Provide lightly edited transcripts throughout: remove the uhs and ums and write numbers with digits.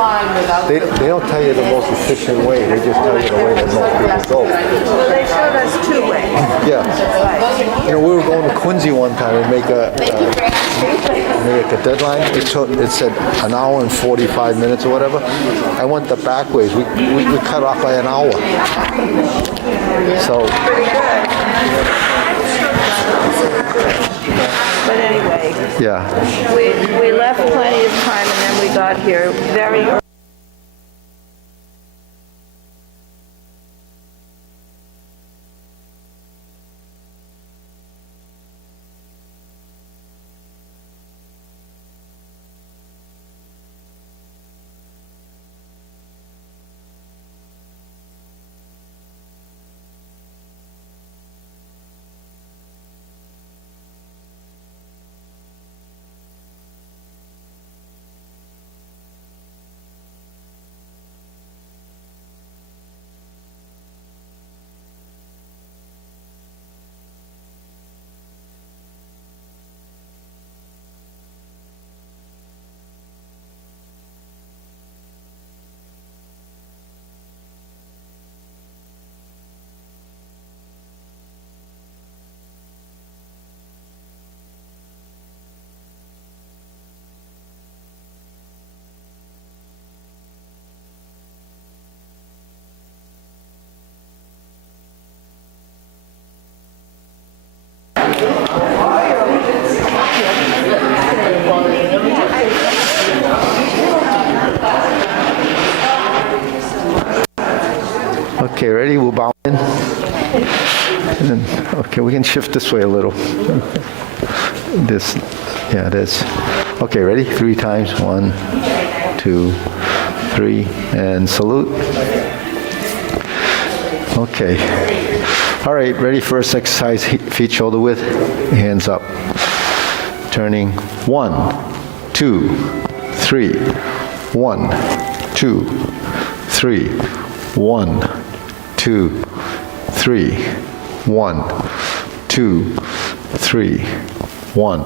They don't tell you the most efficient way. They just tell you the way that most people go. Well, they showed us two ways. Yeah. You know, we were going to Quincy one time and make a deadline. It said an hour and 45 minutes or whatever. I went the back ways. We cut off by an hour. So. But anyway, yeah. We left plenty of time and then we got here very early. Okay, ready? We'll bow in. And then, okay, we can shift this way a little. This, yeah, this. Okay, ready? 3 times. 1, 2, 3, and salute. Okay. All right, ready? First exercise, feet shoulder width, hands up. Turning 1, 2, 3. 1, 2, 3. 1, 2, 3. 1, 2, 3. 1,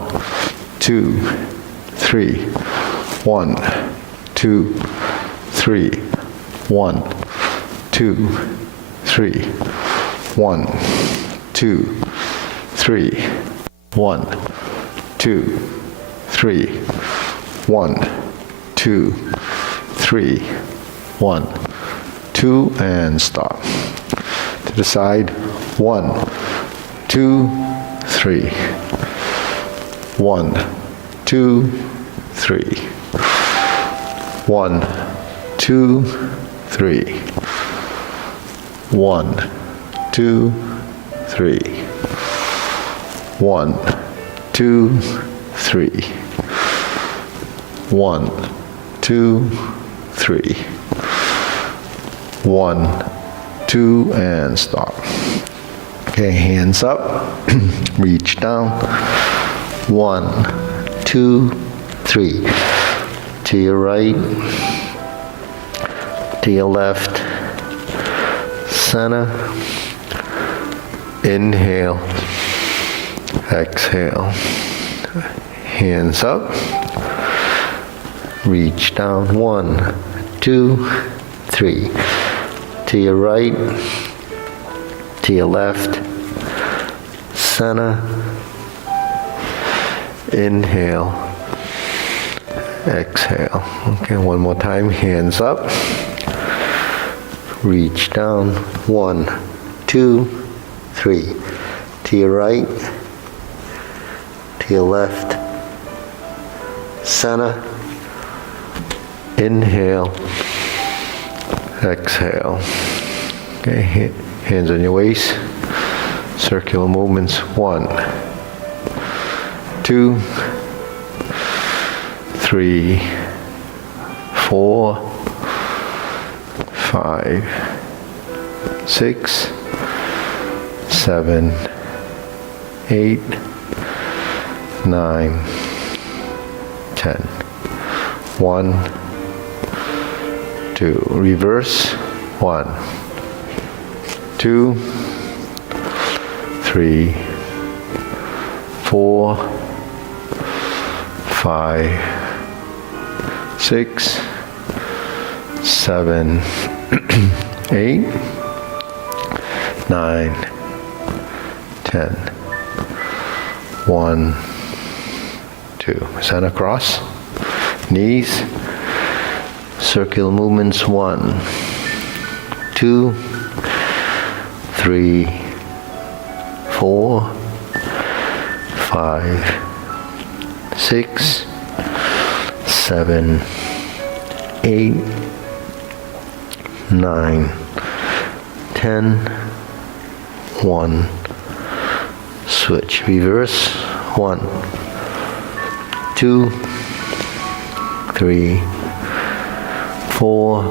2, 3. 1, 2, 3. 1, 2, 3. 1, 2, 3. 1, 2, 3. 1, 2, 3. 1, 2, and stop. To the side. 1, 2, 3. 1, 2, 3. 1, 2, 3. 1, 2, 3. 1, 2, 3. 1, 2, 3. 1, 2, and stop. Okay, hands up. Reach down. 1, 2, 3. To your right. To your left. Center. Inhale. Exhale. Hands up. Reach down. 1, 2, 3. To your right. To your left. Center. Inhale. Exhale. Okay, one more time. Hands up. Reach down. 1, 2, 3. To your right. To your left. Center. Inhale. Exhale. Okay, hands on your waist. Circular movements. 1, 2, 3, 4, 5, 6, 7, 8, 9, 10. 1, 2. Reverse. 1, 2, 3, 4, 5, 6, 7, 8, 9, 10. 1, 2. Center cross. Knees. Circular movements. 1, 2, 3, 4, 5, 6, 7, 8, 9, 10. 1. Switch. Reverse. 1, 2, 3, 4,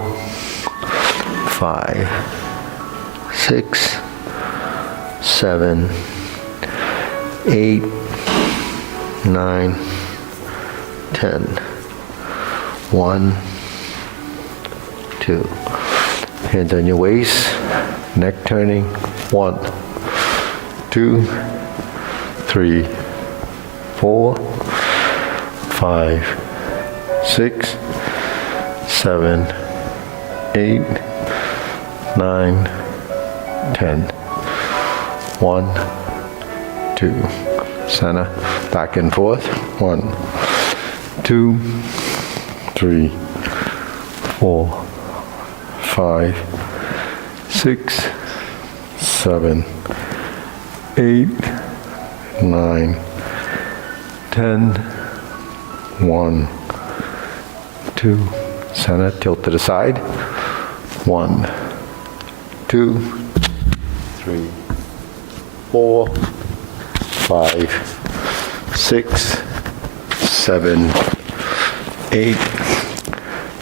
5, 6, 7, 8, 9, 10. 1, 2. Hands on your waist, neck turning. 1, 2, 3, 4, 5, 6, 7, 8, 9, 10. 1, 2. Center, back and forth. 1, 2, 3, 4, 5, 6, 7, 8, 9, 10. 1, 2. Center, tilt to the side. 1, 2, 3, 4, 5, 6, 7, 8,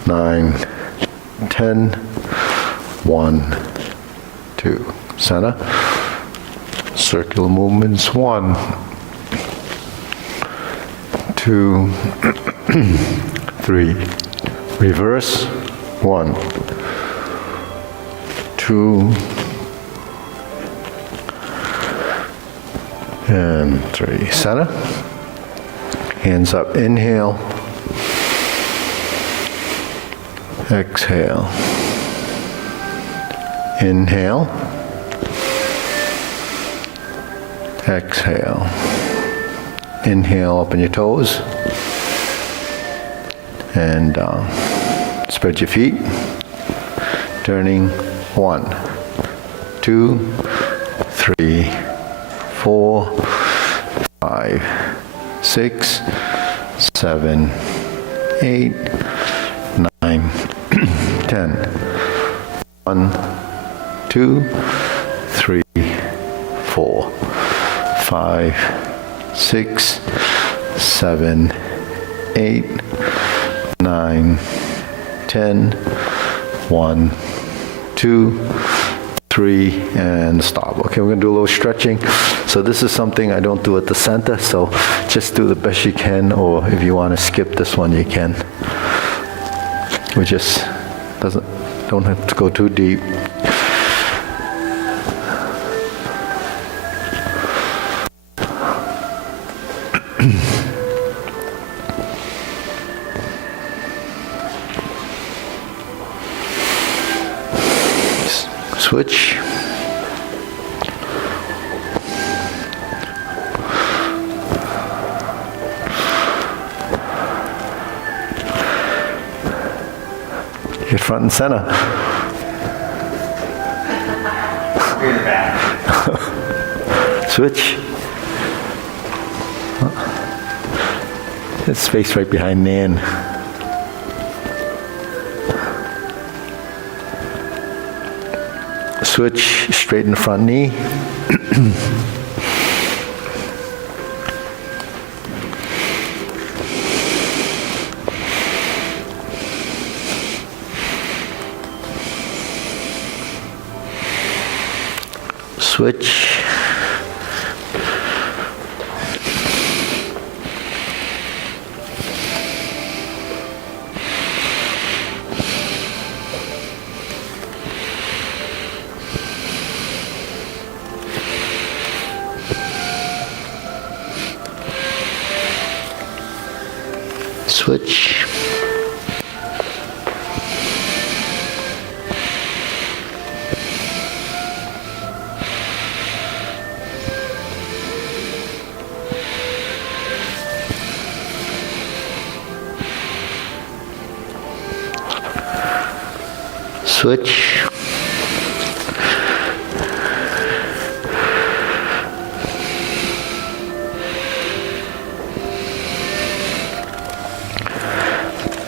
9, 10. 1, 2. Center. Circular movements. 1, 2, 3. Reverse. 1, 2, and 3. Center. Hands up. Inhale. Exhale. Inhale. Exhale. Inhale, open your toes. And spread your feet. Turning. 1, 2, 3, 4, 5, 6, 7, 8, 9, 10. 1, 2, 3, 4, 5, 6, 7, 8, 9, 10. 1, 2, 3, and stop. Okay, we're gonna do a little stretching. So this is something I don't do at the center, so just do the best you can, or if you want to skip this one, you can. We just don't have to go too deep. Switch. Get front and center. Switch. There's space right behind Nan. Switch, straighten the front knee. Switch. Switch. switch.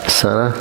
Center.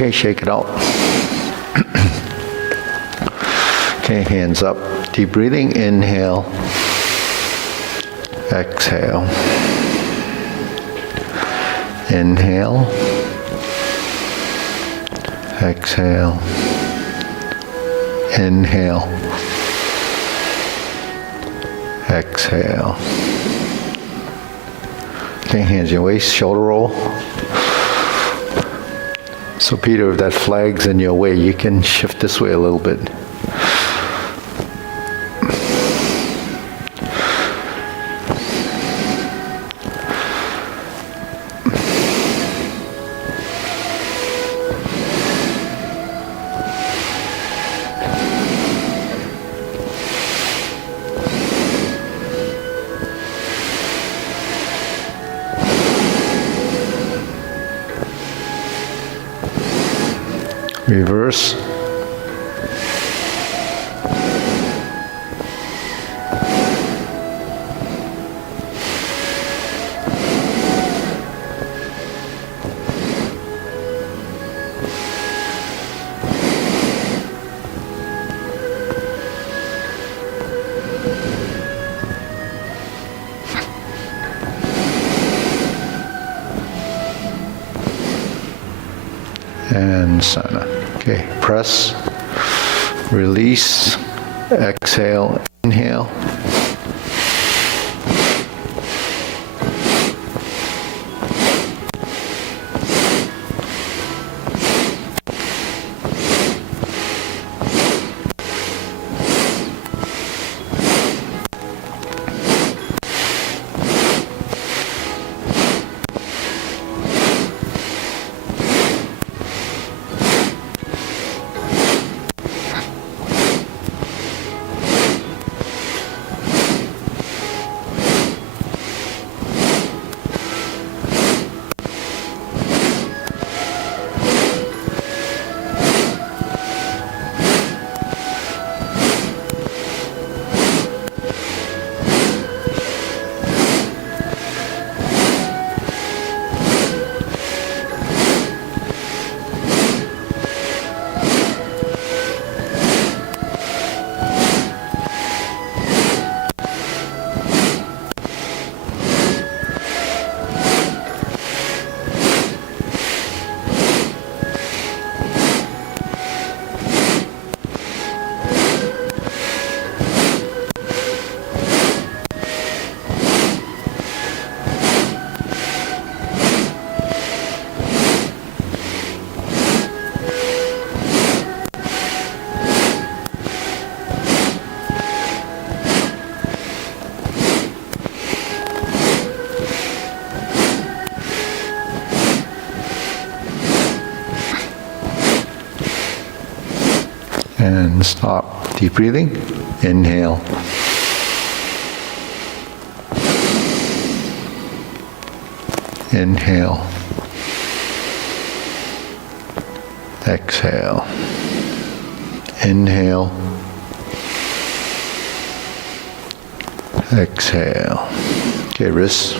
Okay, shake it out. Okay, hands up. Deep breathing. Inhale. Exhale. Inhale. Exhale. Inhale. Exhale. Okay, hands your waist, shoulder roll. So Peter, if that flag's in your way, you can shift this way a little bit. Reverse. And center. Okay, press, release, exhale, inhale. and stop. Deep breathing. Inhale. Inhale. Exhale. Inhale. Exhale. Okay, wrists.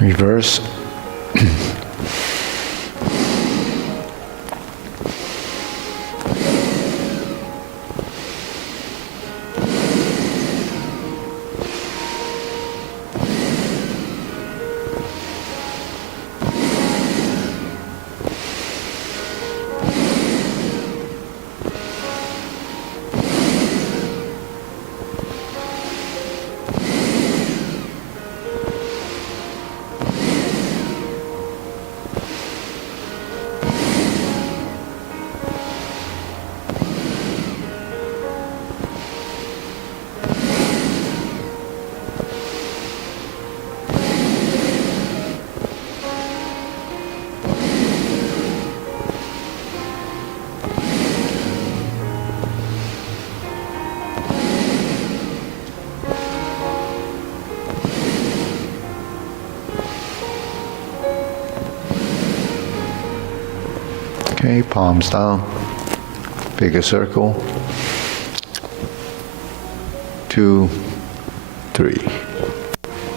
Reverse. Okay, palms down. Bigger circle. 2, 3.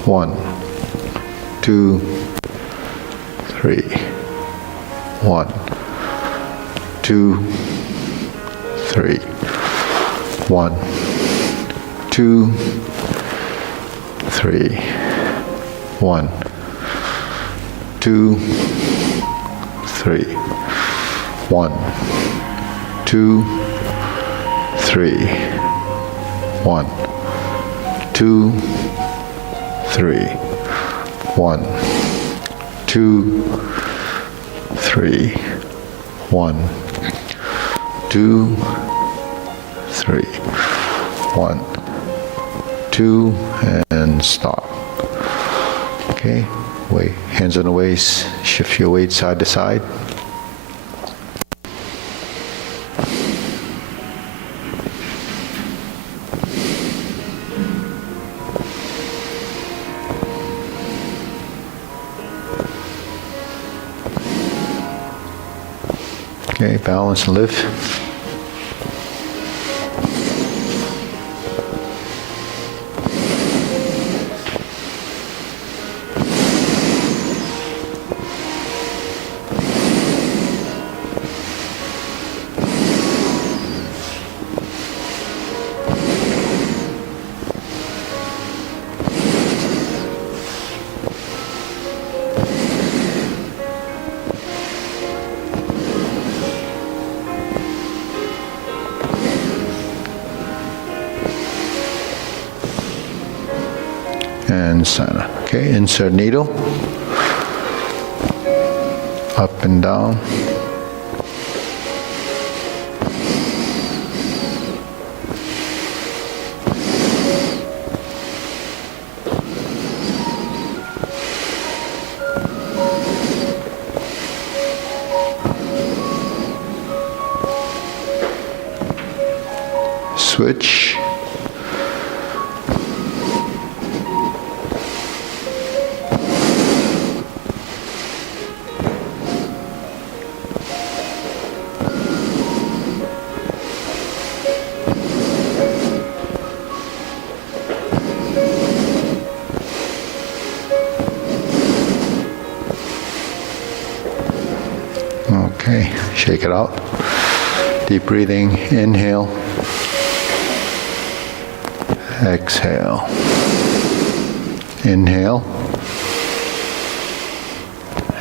1, 2, 3. 1, 2, 3. 1, 2, 3. 1, 2, 3. 1, 2, 3. 1, 2, 3. 1, 2, 3. 1, 2, 3. 1, 2, and stop. Okay, weight, hands on the waist, shift your weight side to side. Okay, balance and lift. And center. Okay, insert needle. Up and down. Switch. Okay, shake it out. Deep breathing, inhale. Exhale. Inhale.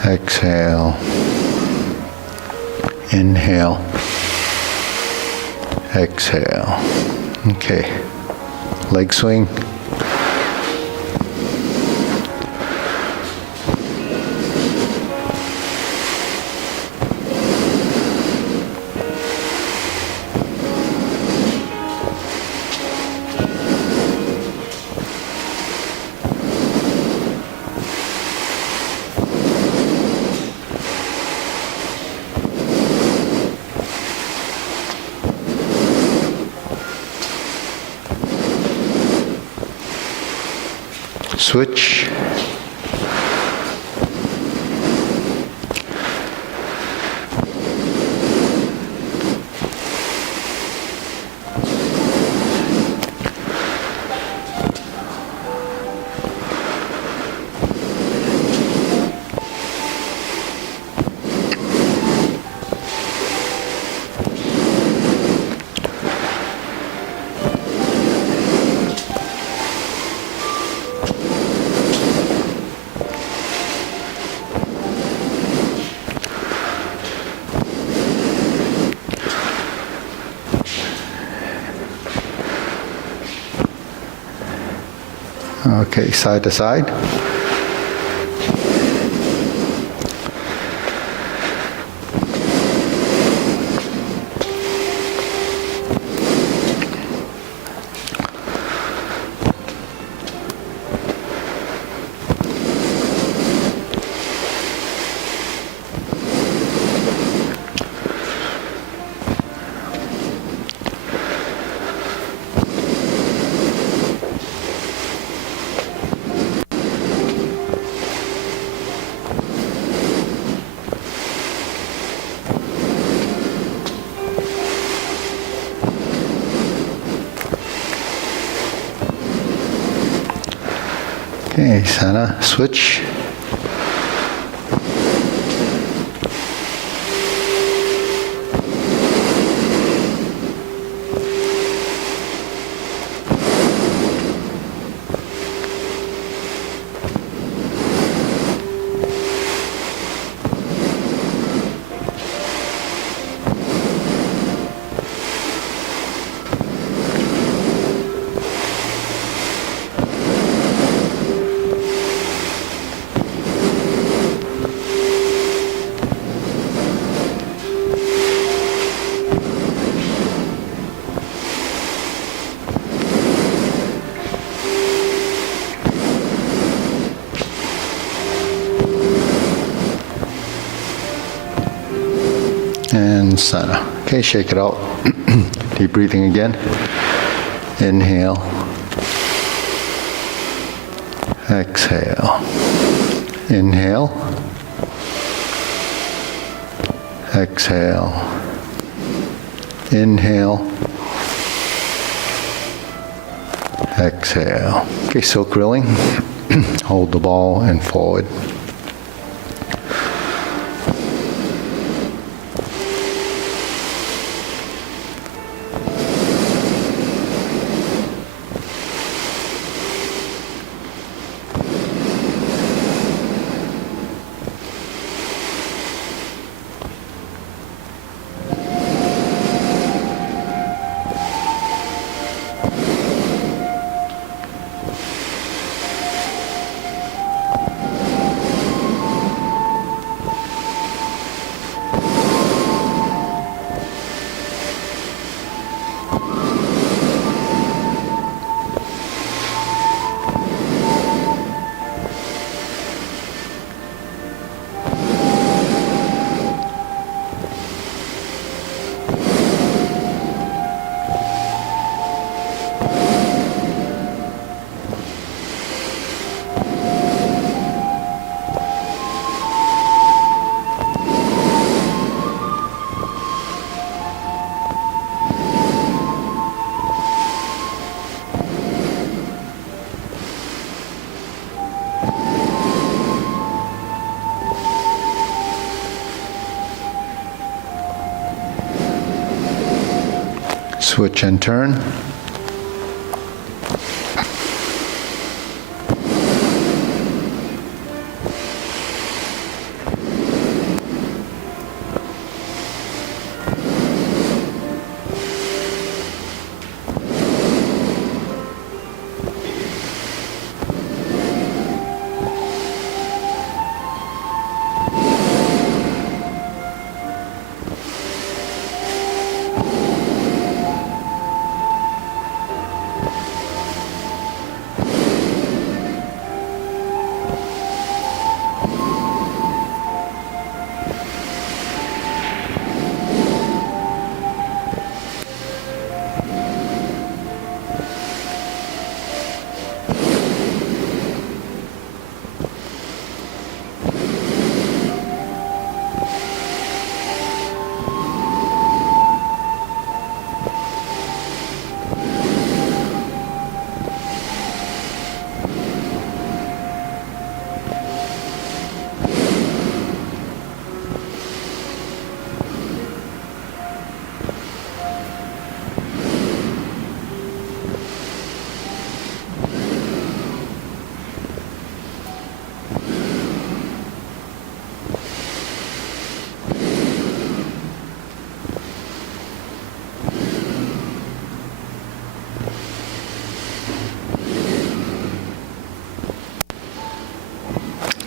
Exhale. Inhale. Exhale. Okay. Leg swing. Switch. Okay, side to side. Okay, Sana, switch. And Sana. Okay, shake it out. Deep breathing again. Inhale. Exhale. Inhale. Exhale. Inhale. Exhale. Okay, silk grilling. Hold the ball and forward. Switch and turn.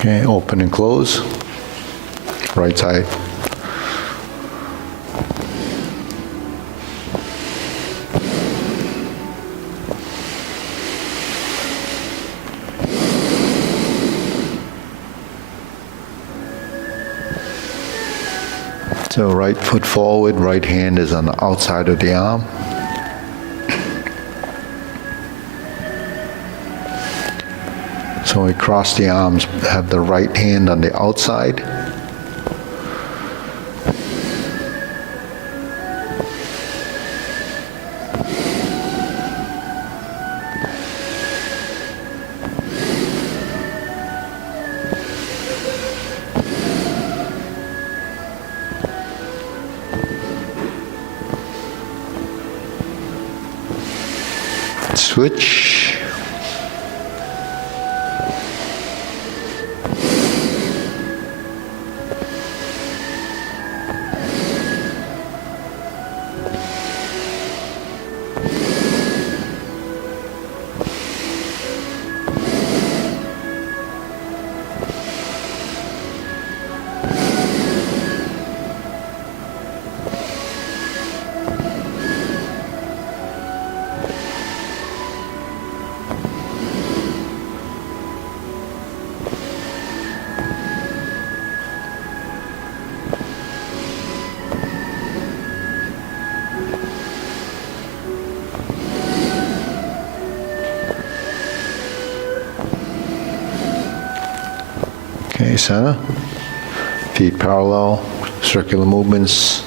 Okay, open and close. Right side. So right foot forward, right hand is on the outside of the arm. So we cross the arms, have the right hand on the outside. Switch. Okay, center. Feet parallel, circular movements.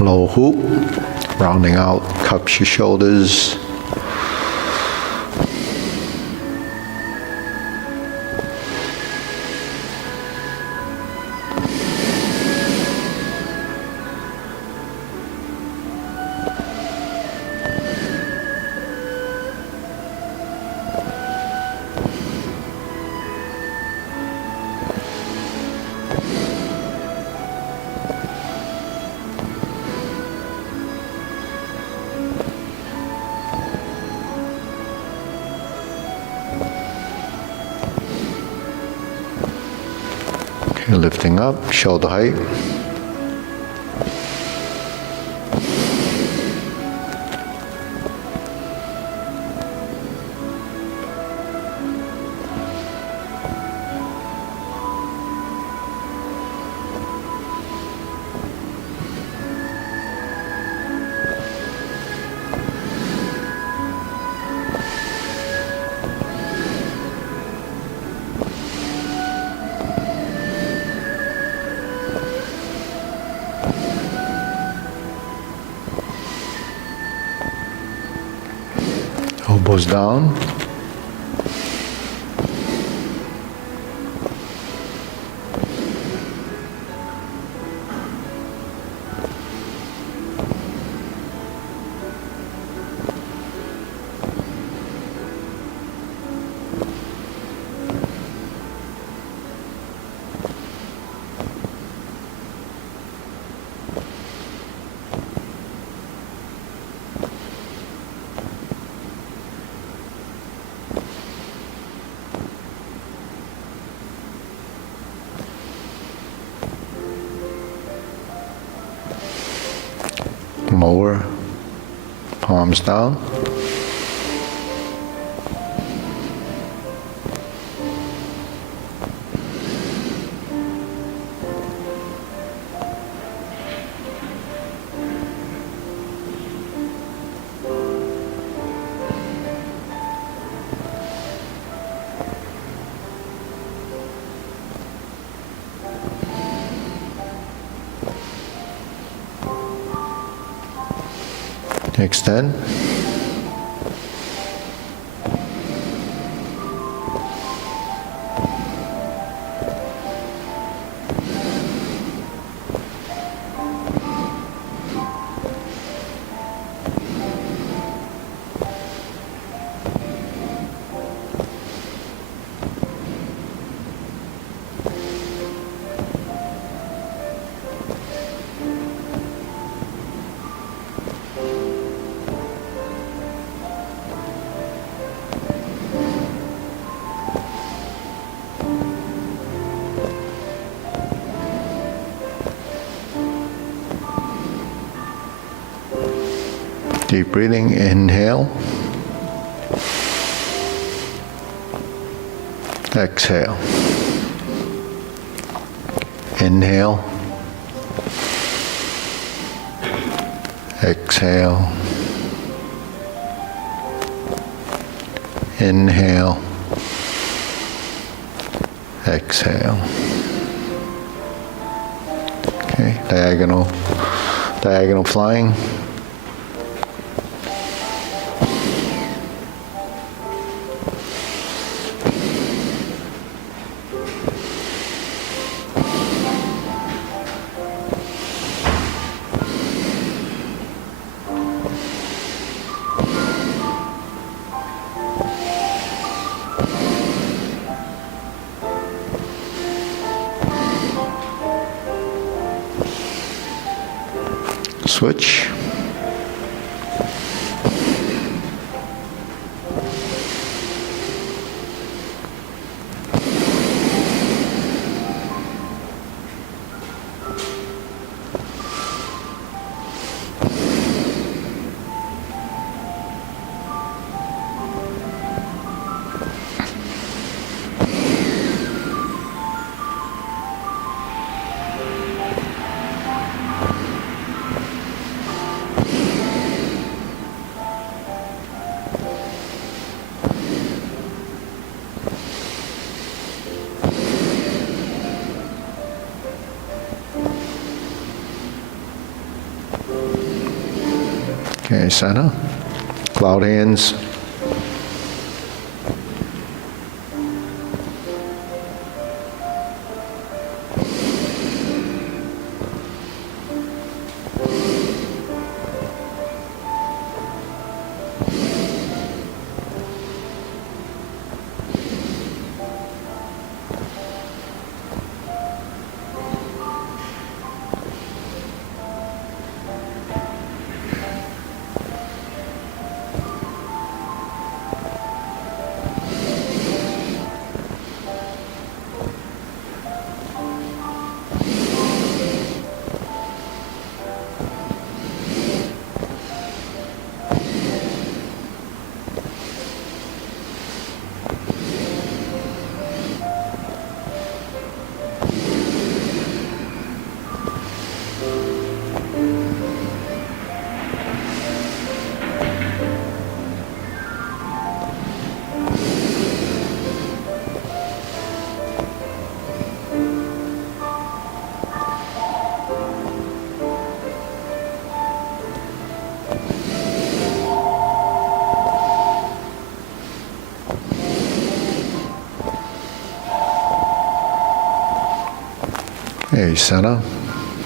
Low hoop, rounding out, cups your shoulders. Lifting up, shoulder height. Elbows down. Lower, palms down. Extend. Deep breathing, inhale. Exhale. Inhale. Exhale. Inhale. Exhale. Okay, diagonal flying. Switch. Okay, center. Cloud hands. Okay, center.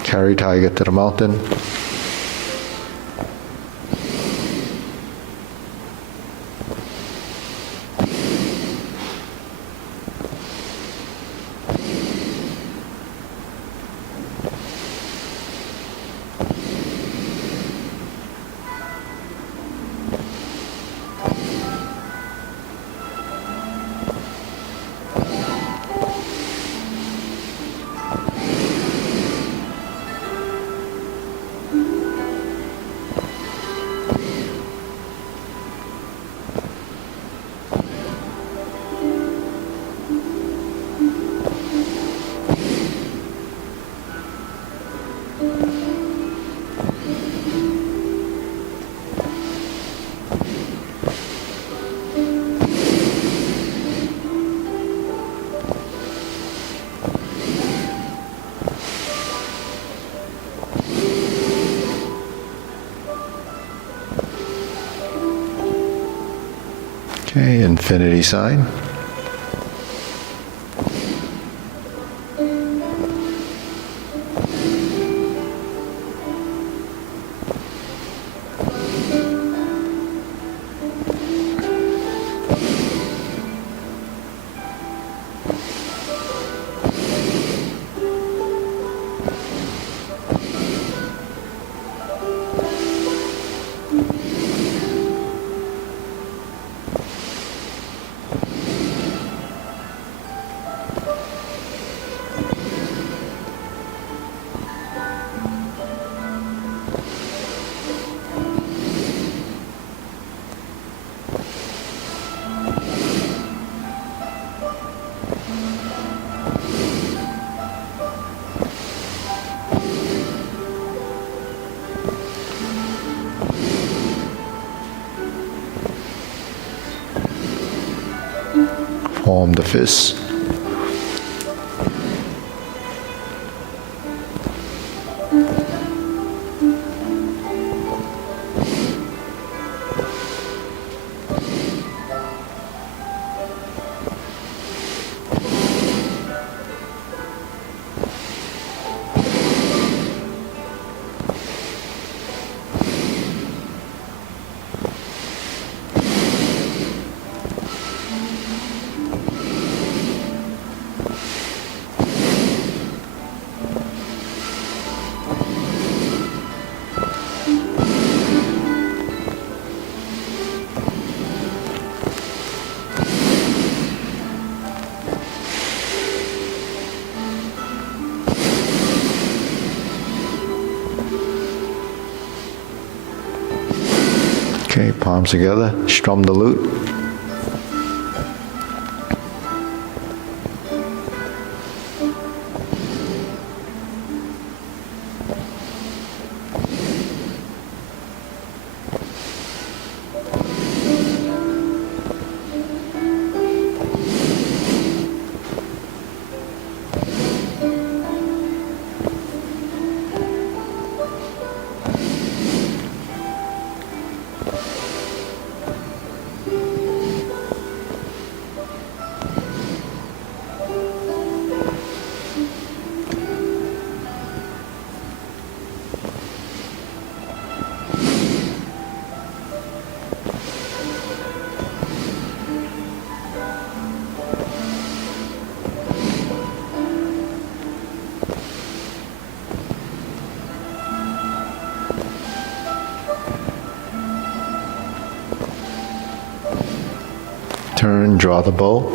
Carry tiger to the mountain. Okay, infinity sign. Form the fist. Okay, palms together, strum the lute. Turn, draw the bow.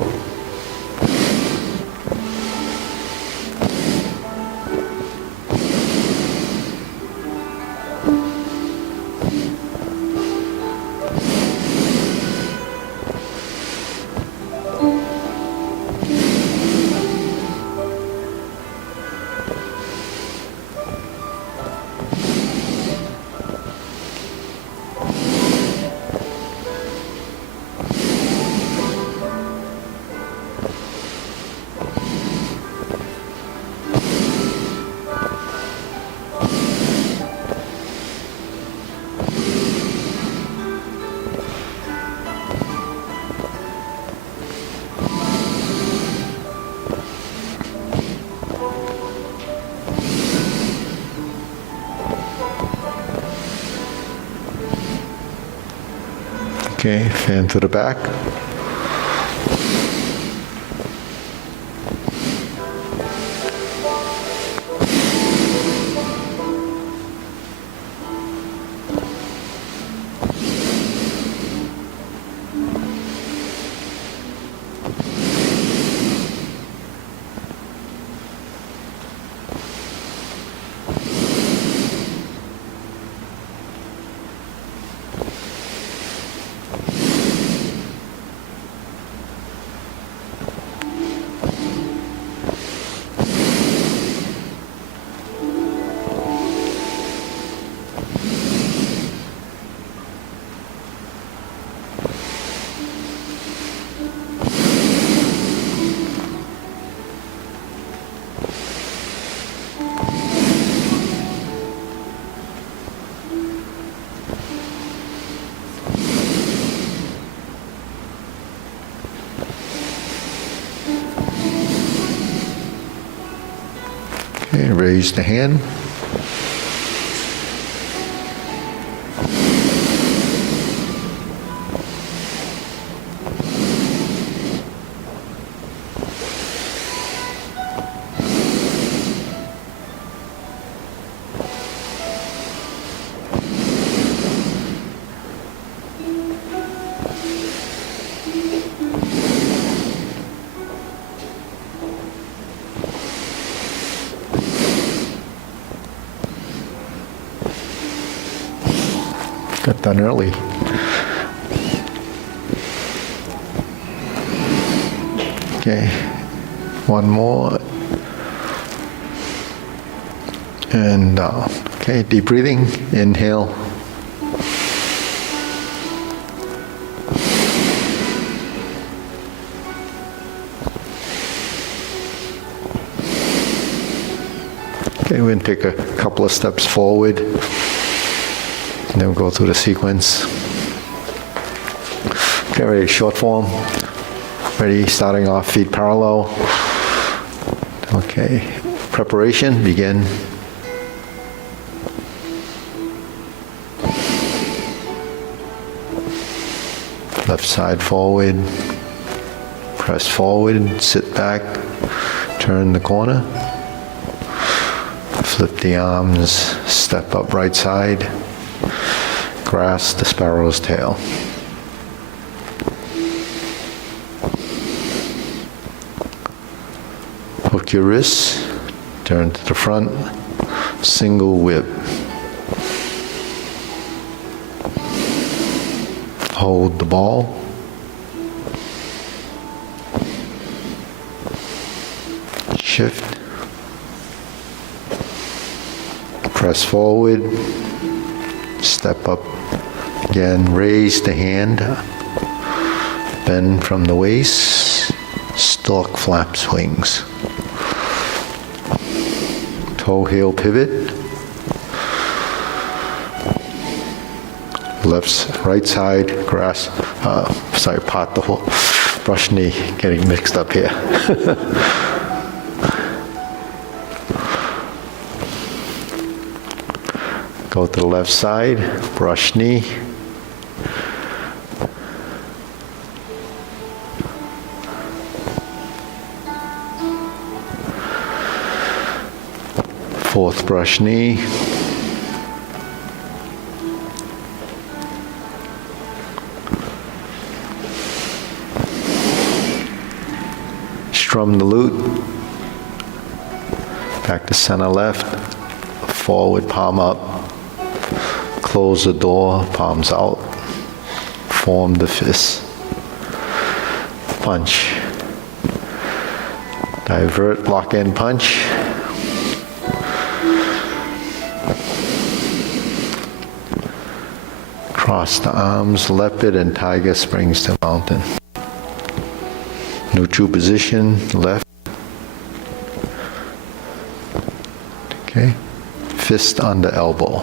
Okay, fan to the back. Okay, raise the hand. Got done early. Okay, one more. And okay, deep breathing, inhale. Okay, we're gonna take a couple of steps forward. And then we'll go through the sequence. Okay, ready, short form. Ready, starting off, feet parallel. Okay, preparation, begin. Left side forward. Press forward, sit back, turn the corner. Flip the arms, step up right side. Grasp the sparrow's tail. Hook your wrists, turn to the front, single whip. Hold the ball. Shift. Press forward, step up. Again, raise the hand, bend from the waist, stork flaps wings. Toe heel pivot. Right side, grasp, pot the whole, brush knee, getting mixed up here. Go to the left side, brush knee. Fourth brush knee. Strum the lute. Back to center left. Forward, palm up. Close the door, palms out. Form the fist. Punch. Divert, lock in, punch. Cross the arms, leopard and tiger springs to mountain. Neutral position, left. Okay. Fist under elbow.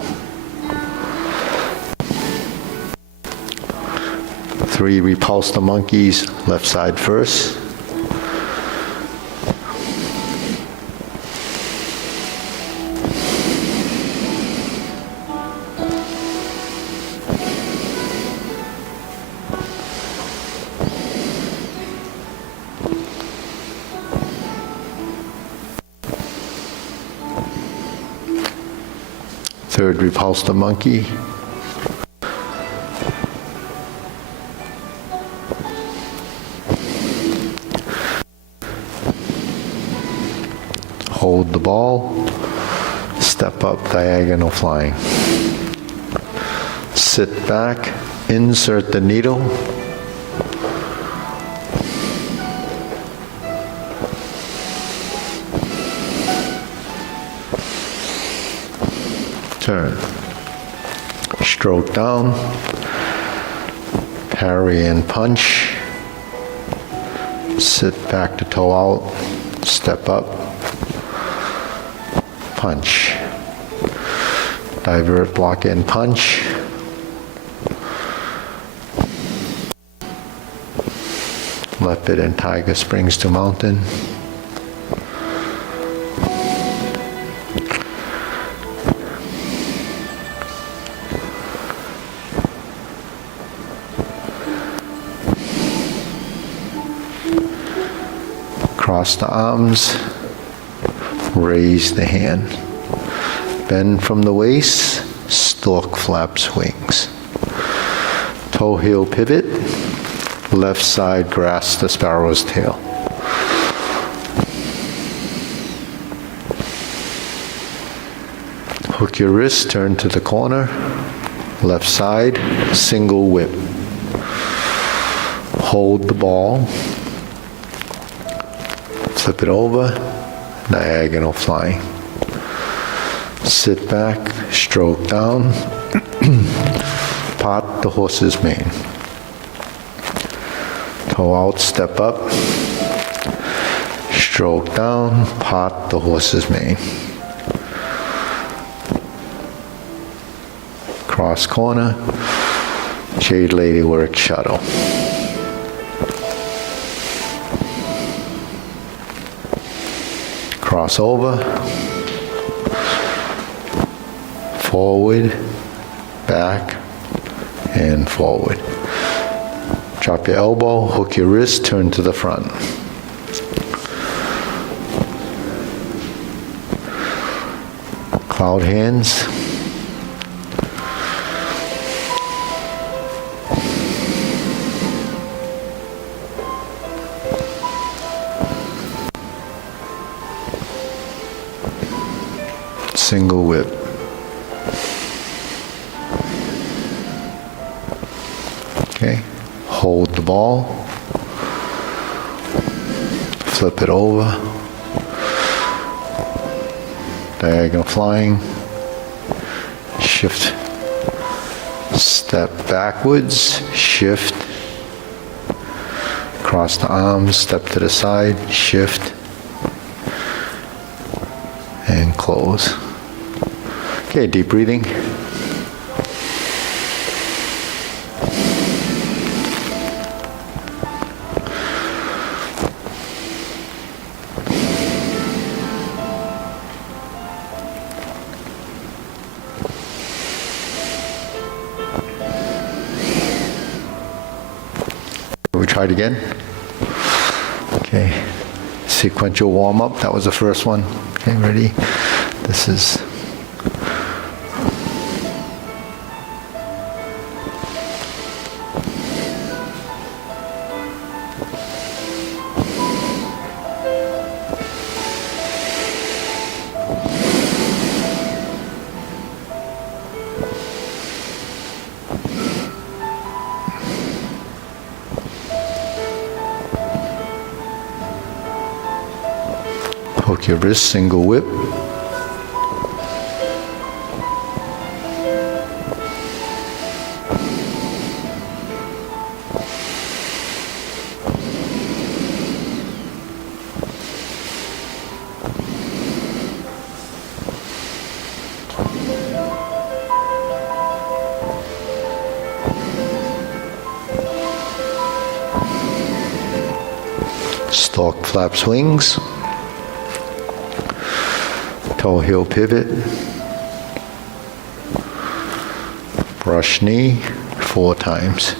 3, repulse the monkeys, left side first. Third repulse the monkey. Hold the ball. Step up, diagonal flying. Sit back, insert the needle. Turn. Stroke down. Parry and punch. Sit back to toe out. Step up. Punch. Divert, block, and punch. Leopard and tiger springs to mountain. Cross the arms. Raise the hand. Bend from the waist. Stork flaps wings. Toe heel pivot. Left side grasp the sparrow's tail. Hook your wrist, turn to the corner. Left side, single whip. Hold the ball. Flip it over, diagonal flying. Sit back, stroke down. Part the horse's mane. Toe out, step up. Stroke down, part the horse's mane. Cross corner, Jade Lady work shuttle. Cross over, forward, back, and forward. Drop your elbow, hook your wrist, turn to the front. Cloud hands. Single whip. Okay. Hold the ball. Flip it over. Diagonal flying. Shift. Step backwards. Shift. Cross the arms. Step to the side. Shift. And close. Okay, deep breathing. We try it again. Okay. Sequential warm up. That was the first one. Okay, ready? This is. Hook your wrist, single whip. Stork flaps wings. Toe heel pivot. Brush knee 4 times.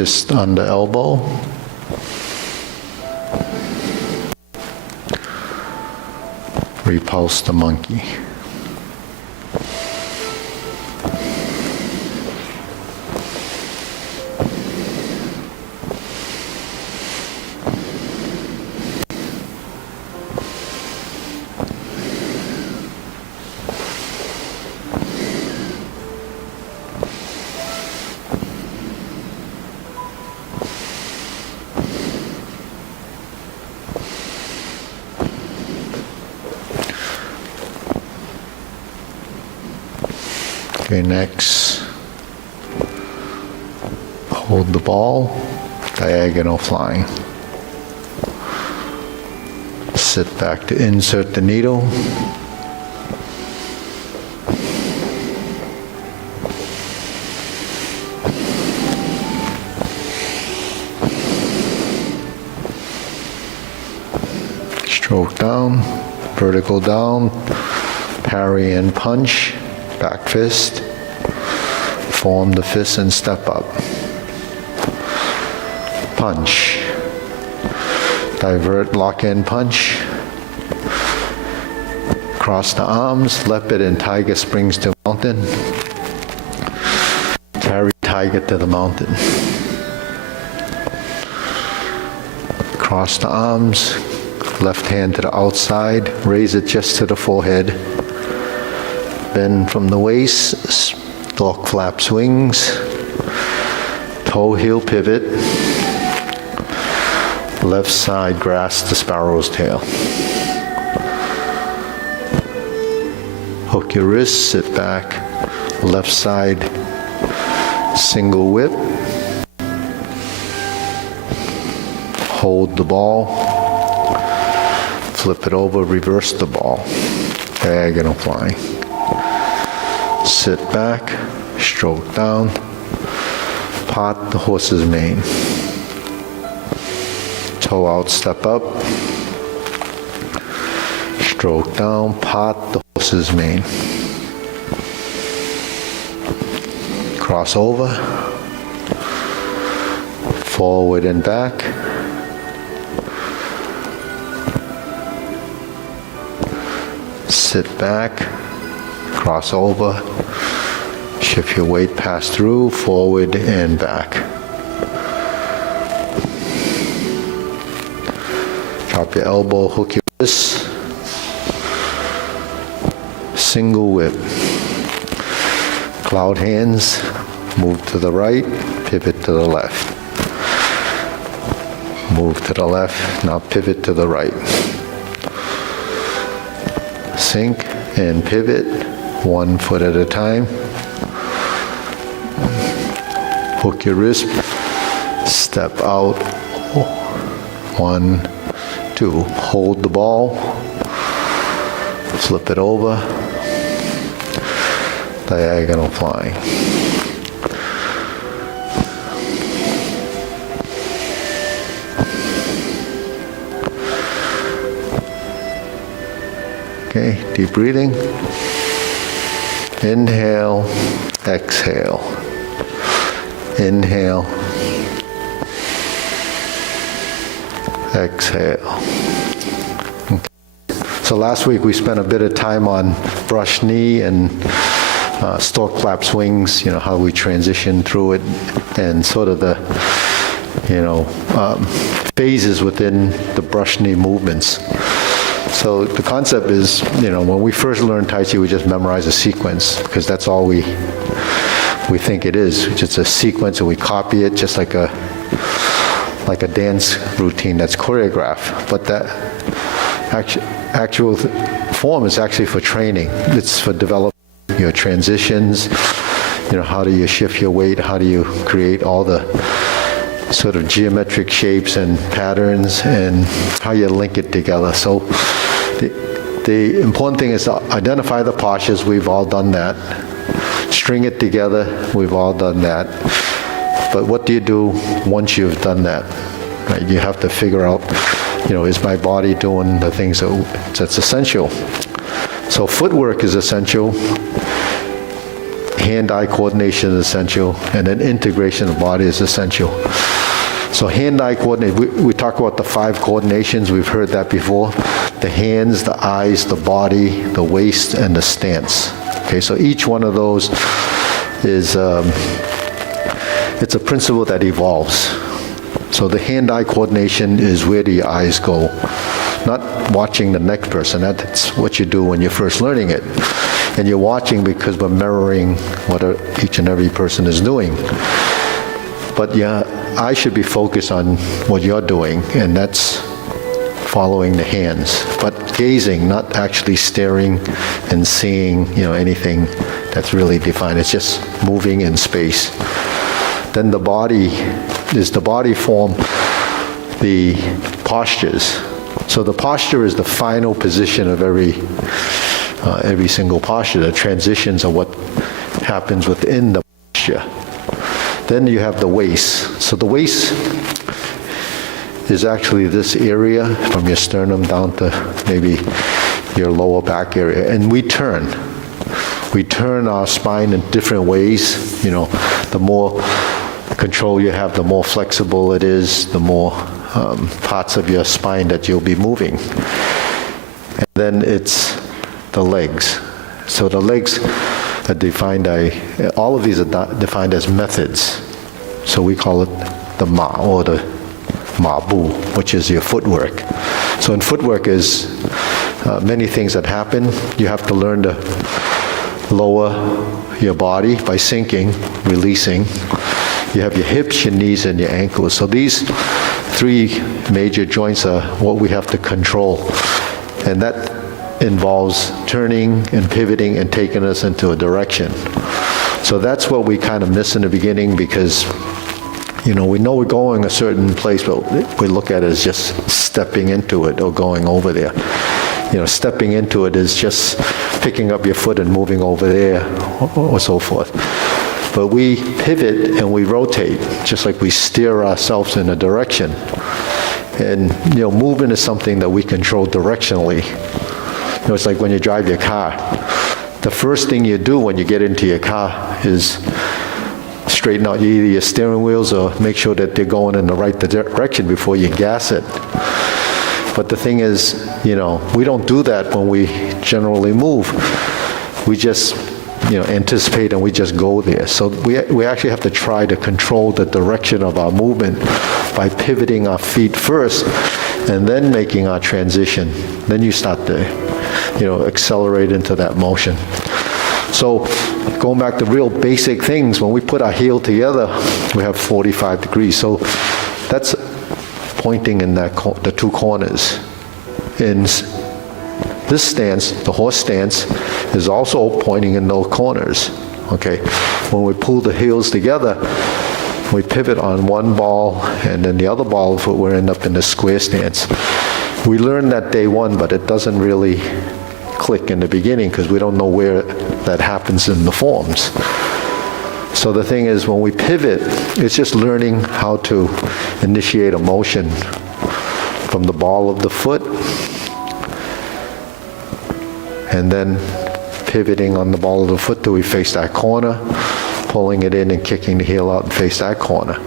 fist under elbow. Repulse the monkey. Okay, next, hold the ball, diagonal flying. Sit back to insert the needle. Stroke down, vertical down, parry and punch. Back fist, form the fist and step up. Punch. Divert, lock in, punch. Cross the arms, leopard and tiger springs to mountain. Carry tiger to the mountain. Cross the arms, left hand to the outside, raise it just to the forehead. Bend from the waist, stalk flap swings, toe heel pivot, left side grasp the sparrow's tail. Hook your wrist, sit back, left side single whip, hold the ball, flip it over, reverse the ball, diagonal flying. Sit back, stroke down, pot the horse's mane. Toe out, step up, stroke down, pot the horse's mane. Cross over, forward and back. Sit back, cross over, shift your weight, pass through, forward and back. Drop your elbow, hook your wrist. Single whip. Cloud hands, move to the right, pivot to the left. Move to the left, now pivot to the right. Sink and pivot, 1 foot at a time. Hook your wrist, step out, 1, 2. Hold the ball, flip it over, diagonal flying. Okay, deep breathing. Inhale, exhale. Inhale, exhale. Okay. So last week we spent a bit of time on brush knee and stork flap swings, how we transition through it and sort of the, phases within the brush knee movements. So the concept is, when we first learn Tai Chi, we just memorize a sequence because that's all we think it is. It's just a sequence and we copy it just like a dance routine that's choreographed. But that actual form is actually for training. It's for developing your transitions, how do you shift your weight, how do you create all the sort of geometric shapes and patterns and how you link it together. So the important thing is to identify the postures. We've all done that. String it together. We've all done that. But what do you do once you've done that? Right? You have to figure out, is my body doing the things that's essential? So footwork is essential. hand-eye coordination is essential, and then integration of body is essential. So hand-eye coordination, we talk about the 5 coordinations, we've heard that before. The hands, the eyes, the body, the waist, and the stance. Okay, so each one of those is, it's a principle that evolves. So the hand-eye coordination is where the eyes go, not watching the next person. That's what you do when you're first learning it. And you're watching because we're mirroring what each and every person is doing. But yeah, I should be focused on what you're doing, and that's following the hands. But gazing, not actually staring and seeing, anything that's really defined. It's just moving in space. Then the body, is the body form the postures. So the posture is the final position of every single posture. The transitions are what happens within the posture. Then you have the waist. So the waist is actually this area from your sternum down to maybe your lower back area. And we turn. We turn our spine in different ways. The more control you have, the more flexible it is, the more parts of your spine that you'll be moving. And then it's the legs. So the legs are defined, all of these are defined as methods. So we call it the ma, or the ma bu, which is your footwork. So in footwork is many things that happen. You have to learn to lower your body by sinking, releasing. You have your hips, your knees, and your ankles. So these 3 major joints are what we have to control. And that involves turning and pivoting and taking us into a direction. So that's what we kind of miss in the beginning, because we know we're going a certain place, but we look at it as just stepping into it or going over there. Stepping into it is just picking up your foot and moving over there or so forth. But we pivot and we rotate, just like we steer ourselves in a direction. And, movement is something that we control directionally. It's like when you drive your car. The first thing you do when you get into your car is straighten out either your steering wheels or make sure that they're going in the right direction before you gas it. But the thing is, we don't do that when we generally move. We just, anticipate and we just go there. So we actually have to try to control the direction of our movement by pivoting our feet first and then making our transition. Then you start to, accelerate into that motion. So going back to real basic things, when we put our heel together, we have 45 degrees. So that's pointing in the 2 corners. In this stance, the horse stance, is also pointing in those corners. Okay, when we pull the heels together, we pivot on one ball, and then the other ball of foot, we end up in the square stance. We learned that day 1, but it doesn't really click in the beginning because we don't know where that happens in the forms. So the thing is, when we pivot, it's just learning how to initiate a motion from the ball of the foot, and then pivoting on the ball of the foot till we face that corner, pulling it in and kicking the heel out and face that corner.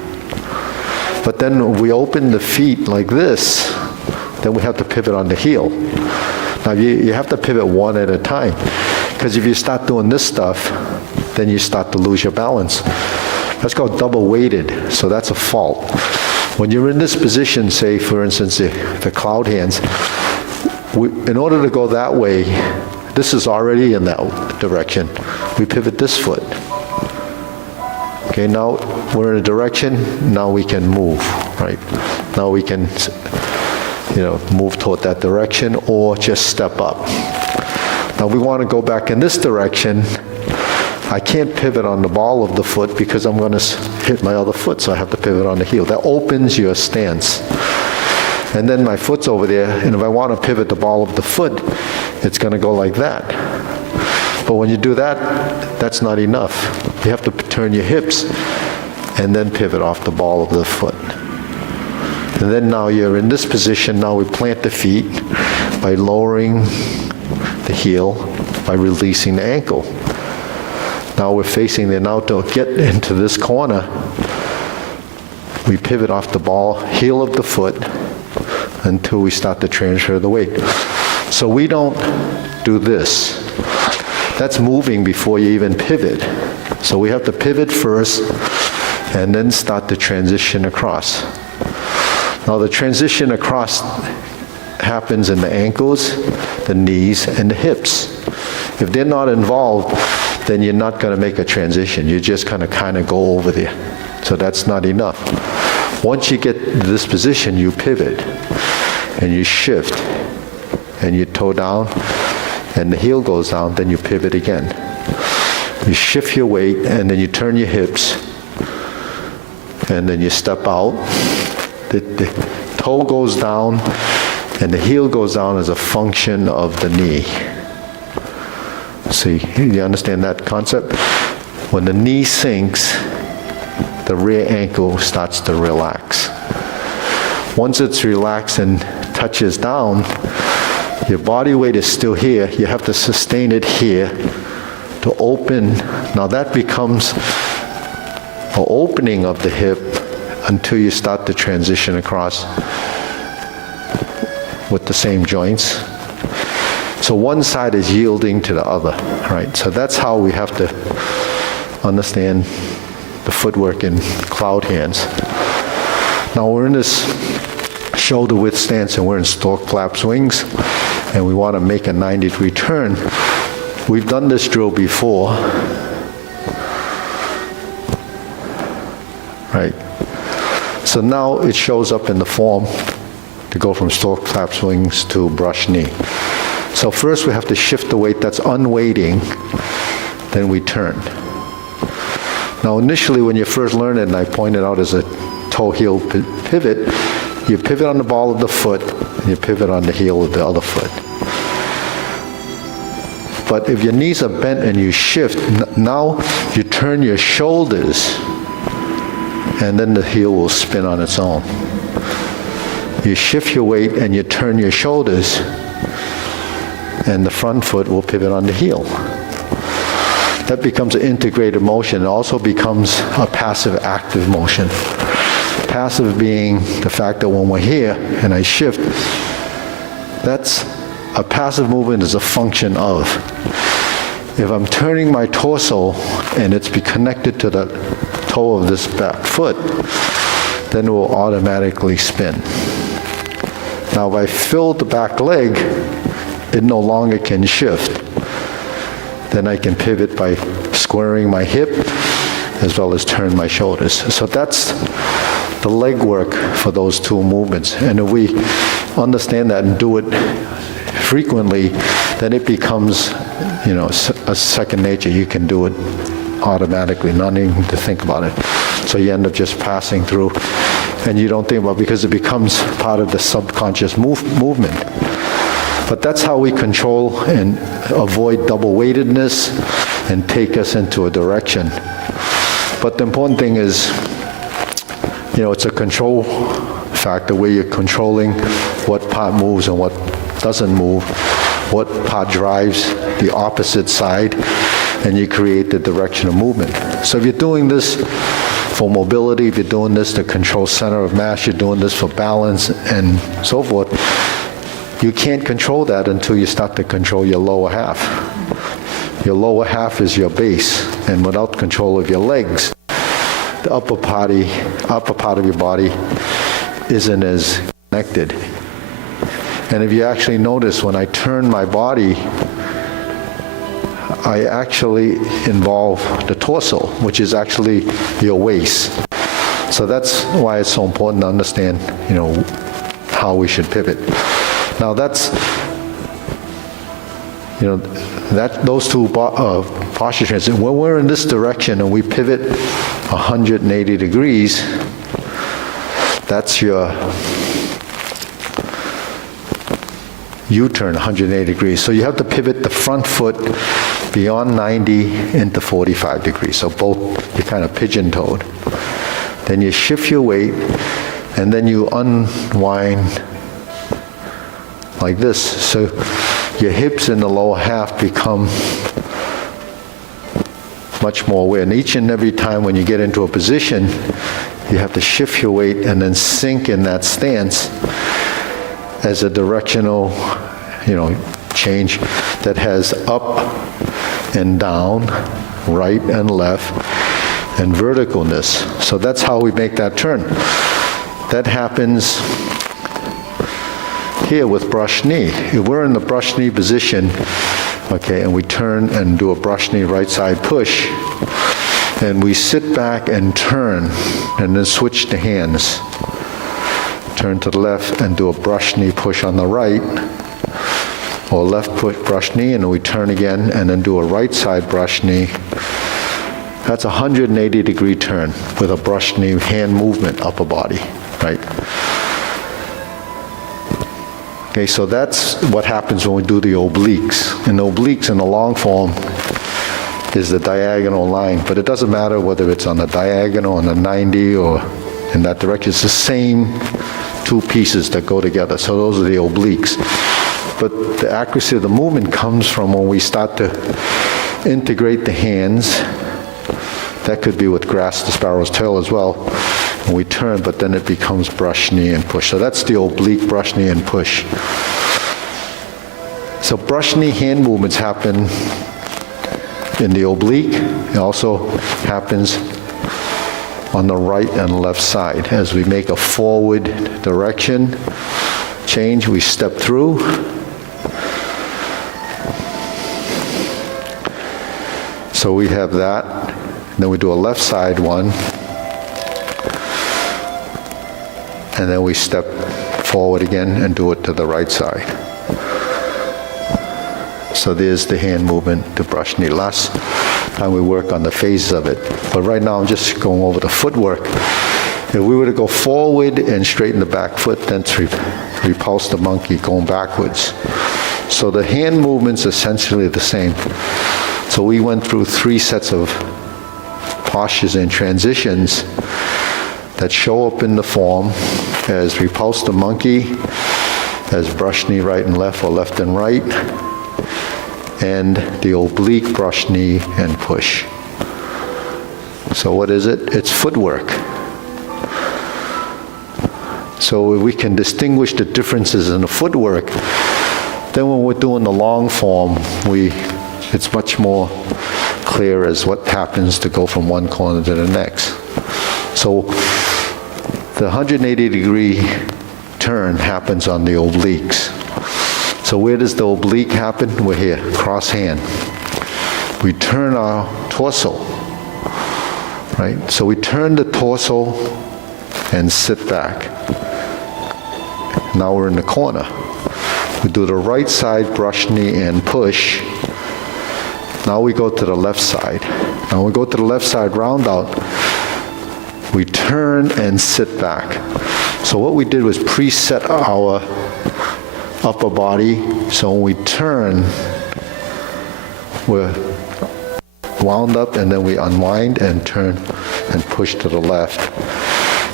But then when we open the feet like this, then we have to pivot on the heel. Now you have to pivot one at a time, because if you start doing this stuff, then you start to lose your balance. That's called double weighted, so that's a fault. When you're in this position, say for instance the cloud hands, in order to go that way, this is already in that direction. We pivot this foot. Okay, now we're in a direction, now we can move, right? Now we can, move toward that direction or just step up. Now we want to go back in this direction. I can't pivot on the ball of the foot because I'm going to hit my other foot, so I have to pivot on the heel. That opens your stance. And then my foot's over there, and if I want to pivot the ball of the foot, it's going to go like that. But when you do that, that's not enough. You have to turn your hips and then pivot off the ball of the foot. And then now you're in this position. Now we plant the feet by lowering the heel, by releasing the ankle. Now we're facing there. Now to get into this corner, we pivot off the ball, heel of the foot, until we start to transfer the weight. So we don't do this. That's moving before you even pivot. So we have to pivot first and then start to transition across. Now the transition across happens in the ankles, the knees, and the hips. If they're not involved, then you're not going to make a transition. You're just going to kind of go over there. So that's not enough. Once you get to this position, you pivot and you shift and you toe down and the heel goes down, then you pivot again. You shift your weight and then you turn your hips and then you step out. The toe goes down and the heel goes down as a function of the knee. See, you understand that concept? When the knee sinks, the rear ankle starts to relax. Once it's relaxed and touches down, your body weight is still here. You have to sustain it here to open. Now that becomes an opening of the hip until you start to transition across with the same joints. So one side is yielding to the other, right? So that's how we have to understand the footwork in cloud hands. Now we're in this shoulder width stance and we're in stork flap swings and we want to make a 90-degree turn. We've done this drill before, right? So now it shows up in the form to go from stork flap swings to brush knee. So first we have to shift the weight that's unweighting, then we turn. Now initially when you first learn it, and I pointed out as a toe heel pivot, you pivot on the ball of the foot, and you pivot on the heel of the other foot. But if your knees are bent and you shift, now you turn your shoulders, and then the heel will spin on its own. You shift your weight and you turn your shoulders, and the front foot will pivot on the heel. That becomes an integrated motion. It also becomes a passive-active motion. Passive being the fact that when we're here and I shift, that's a passive movement is a function of. If I'm turning my torso and it's be connected to the toe of this back foot, then it will automatically spin. Now if I fill the back leg, it no longer can shift. Then I can pivot by squaring my hip as well as turn my shoulders. So that's the leg work for those two movements. And if we understand that and do it frequently, then it becomes, a second nature. You can do it automatically, not even to think about it. So you end up just passing through and you don't think about it because it becomes part of the subconscious movement. But that's how we control and avoid double weightedness and take us into a direction. But the important thing is, it's a control factor where you're controlling what part moves and what doesn't move, what part drives the opposite side, and you create the direction of movement. So if you're doing this for mobility, if you're doing this to control center of mass, you're doing this for balance and so forth, you can't control that until you start to control your lower half. Your lower half is your base, and without control of your legs, the upper part of your body isn't as connected. And if you actually notice, when I turn my body, I actually involve the torso, which is actually your waist. So that's why it's so important to understand, how we should pivot. Now that's, those two posture transitions. When we're in this direction and we pivot 180 degrees, that's your U-turn 180 degrees. So you have to pivot the front foot beyond 90 into 45 degrees. So both, you're kind of pigeon-toed. Then you shift your weight, and then you unwind like this. So your hips in the lower half become much more aware. And each and every time when you get into a position, you have to shift your weight and then sink in that stance as a directional, change that has up and down, right and left, and verticalness. So that's how we make that turn. That happens here with brush knee. If we're in the brush knee position, okay, and we turn and do a brush knee right side push, and we sit back and turn, and then switch the hands. Turn to the left and do a brush knee push on the right, or left push brush knee, and then we turn again and then do a right side brush knee. That's a 180-degree turn with a brush knee hand movement, upper body, right? Okay, so that's what happens when we do the obliques. And the obliques in the long form is the diagonal line, but it doesn't matter whether it's on the diagonal, on the 90, or in that direction. It's the same two pieces that go together. So those are the obliques. But the accuracy of the movement comes from when we start to integrate the hands. That could be with grasp the sparrow's tail as well. And we turn, but then it becomes brush knee and push. So that's the oblique brush knee and push. So brush knee hand movements happen in the oblique. It also happens on the right and left side. As we make a forward direction change, we step through. So we have that. Then we do a left side one. And then we step forward again and do it to the right side. So there's the hand movement to brush knee. Last time we work on the phases of it. But right now I'm just going over the footwork. If we were to go forward and straighten the back foot, then repulse the monkey going backwards. So the hand movement's essentially the same. So we went through 3 sets of postures and transitions that show up in the form as repulse the monkey, as brush knee right and left or left and right, and the oblique brush knee and push. So what is it? It's footwork. So we can distinguish the differences in the footwork. Then when we're doing the long form, it's much more clear as what happens to go from one corner to the next. So the 180-degree turn happens on the obliques. So where does the oblique happen? We're here, cross hand. We turn our torso, right? So we turn the torso and sit back. Now we're in the corner. We do the right side brush knee and push. Now we go to the left side. Now we go to the left side round out. We turn and sit back. So what we did was preset our upper body. So when we turn, we're wound up, and then we unwind and turn and push to the left.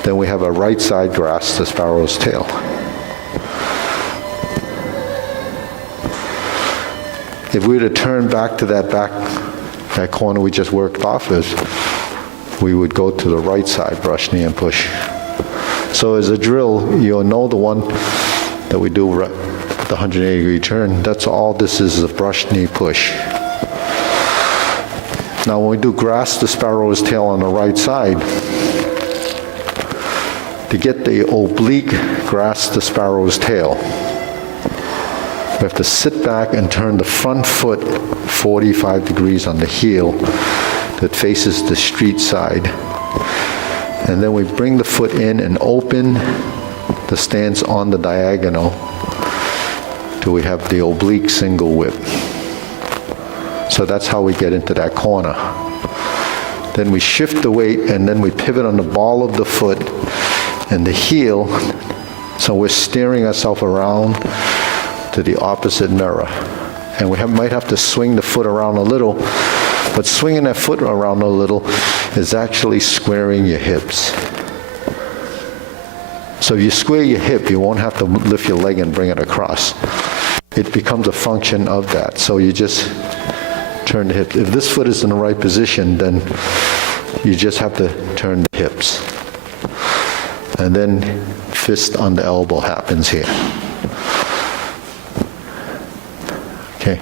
Then we have a right side grasp the sparrow's tail. If we were to turn back to that corner we just worked off of, we would go to the right side, brush knee and push. So as a drill, you'll know the one that we do the 180-degree turn. That's all this is a brush knee push. Now when we do grasp the sparrow's tail on the right side, to get the oblique grasp the sparrow's tail, we have to sit back and turn the front foot 45 degrees on the heel that faces the street side. And then we bring the foot in and open the stance on the diagonal till we have the oblique single whip. So that's how we get into that corner. Then we shift the weight and then we pivot on the ball of the foot and the heel. So we're steering ourselves around to the opposite mirror. And we might have to swing the foot around a little, but swinging that foot around a little is actually squaring your hips. So if you square your hip, you won't have to lift your leg and bring it across. It becomes a function of that. So you just turn the hips. If this foot is in the right position, then you just have to turn the hips. And then fist on the elbow happens here. Okay,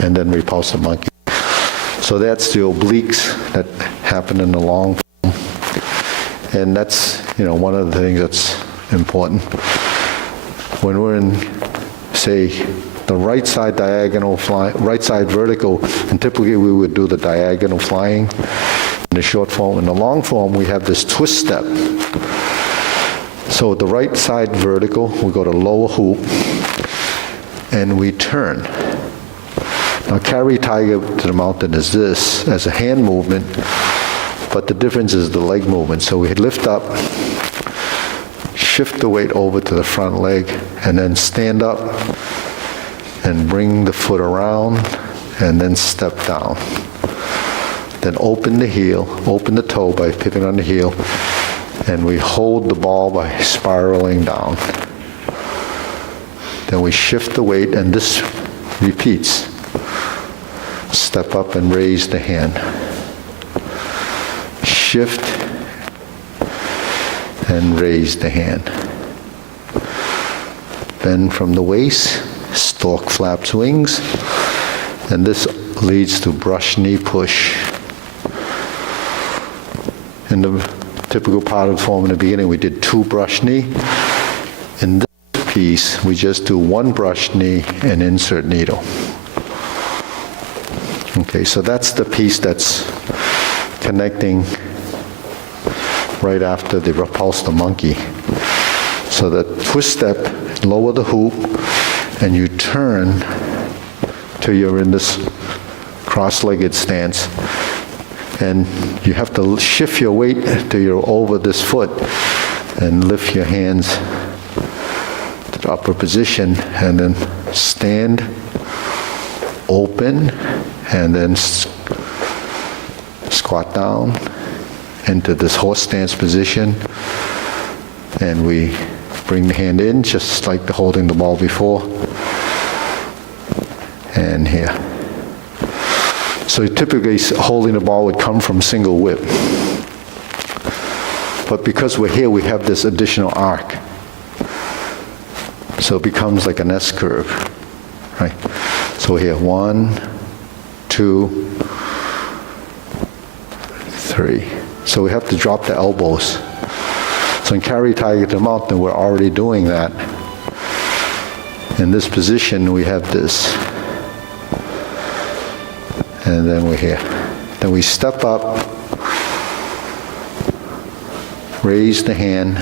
and then repulsive monkey. So that's the obliques that happen in the long form. And that's, one of the things that's important. When we're in, say, the right side diagonal flying, right side vertical, and typically we would do the diagonal flying in the short form. In the long form, we have this twist step. So the right side vertical, we go to lower hoop, and we turn. Now carry tiger to the mountain is this, as a hand movement, but the difference is the leg movement. So we lift up, shift the weight over to the front leg, and then stand up and bring the foot around, and then step down. Then open the heel, open the toe by pivoting on the heel, and we hold the ball by spiraling down. Then we shift the weight, and this repeats. Step up and raise the hand. Shift and raise the hand. Bend from the waist, stork flaps wings, and this leads to brush knee push. In the typical part of the form in the beginning, we did 2 brush knee. In this piece, we just do 1 brush knee and insert needle. Okay, so that's the piece that's connecting right after the repulsive monkey. So the twist step, lower the hoop, and you turn till you're in this cross-legged stance. And you have to shift your weight till you're over this foot and lift your hands to the upper position, and then stand, open, and then squat down into this horse stance position, and we bring the hand in just like holding the ball before, and here. So typically holding the ball would come from single whip, but because we're here we have this additional arc, so it becomes like an S curve, right? So here, 1, 2, 3. So we have to drop the elbows. So in carry tiger to the mountain, we're already doing that. In this position, we have this. And then we're here. Then we step up, raise the hand,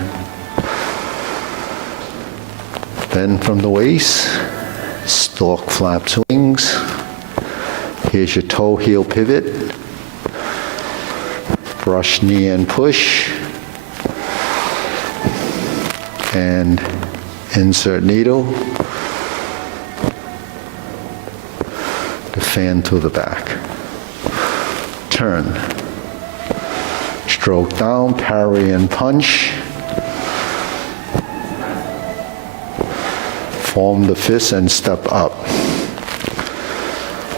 bend from the waist, stork flaps wings. Here's your toe heel pivot. Brush knee and push. And insert needle. The fan to the back. Turn. Stroke down, parry and punch. Form the fist and step up.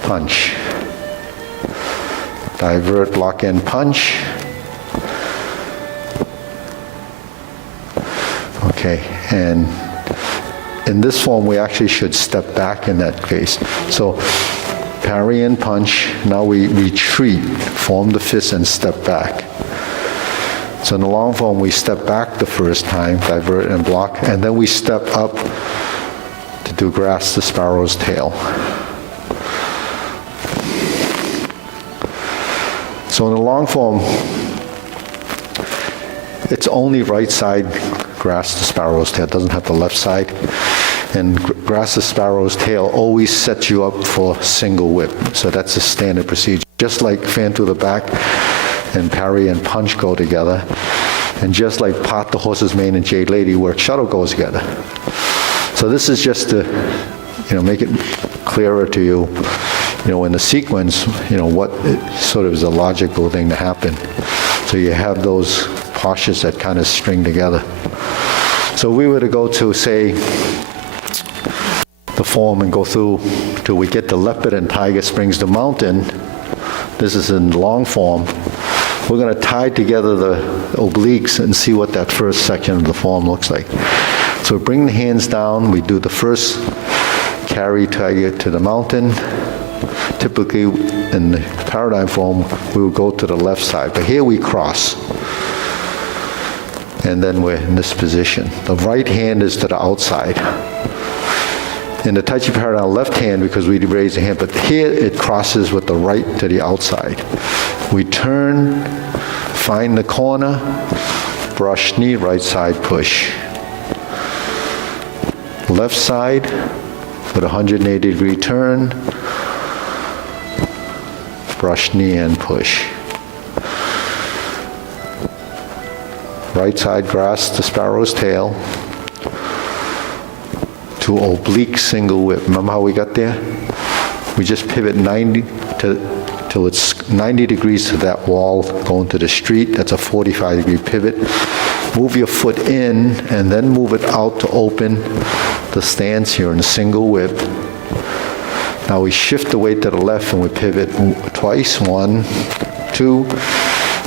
Punch. Divert, block and punch. Okay, and in this form we actually should step back in that case. So parry and punch, now we retreat, form the fist and step back. So in the long form we step back the first time, divert and block, and then we step up to do grasp the sparrow's tail. So in the long form, it's only right side grasp the sparrow's tail, it doesn't have the left side. And grasp the sparrow's tail always sets you up for single whip. So that's a standard procedure. Just like fan to the back and parry and punch go together. And just like pot the horse's mane and jade lady work shuttle goes together. So this is just to, make it clearer to you, in the sequence, what sort of is a logical thing to happen. So you have those postures that kind of string together. So we were to go to, say, the form and go through till we get to leopard and tiger springs the mountain. This is in long form. We're going to tie together the obliques and see what that first section of the form looks like. So bring the hands down. We do the first carry tiger to the mountain. Typically, in the paradigm form, we would go to the left side. But here we cross. And then we're in this position. The right hand is to the outside. In the Tai Chi Paradigm, left hand, because we raise the hand, but here it crosses with the right to the outside. We turn, find the corner, brush knee, right side push. Left side with a 180-degree turn, brush knee and push. Right side grasp the sparrow's tail to oblique single whip. Remember how we got there? We just pivot 90 till it's 90 degrees to that wall going to the street. That's a 45-degree pivot. Move your foot in and then move it out to open the stance here in a single whip. Now we shift the weight to the left and we pivot twice, 1, 2,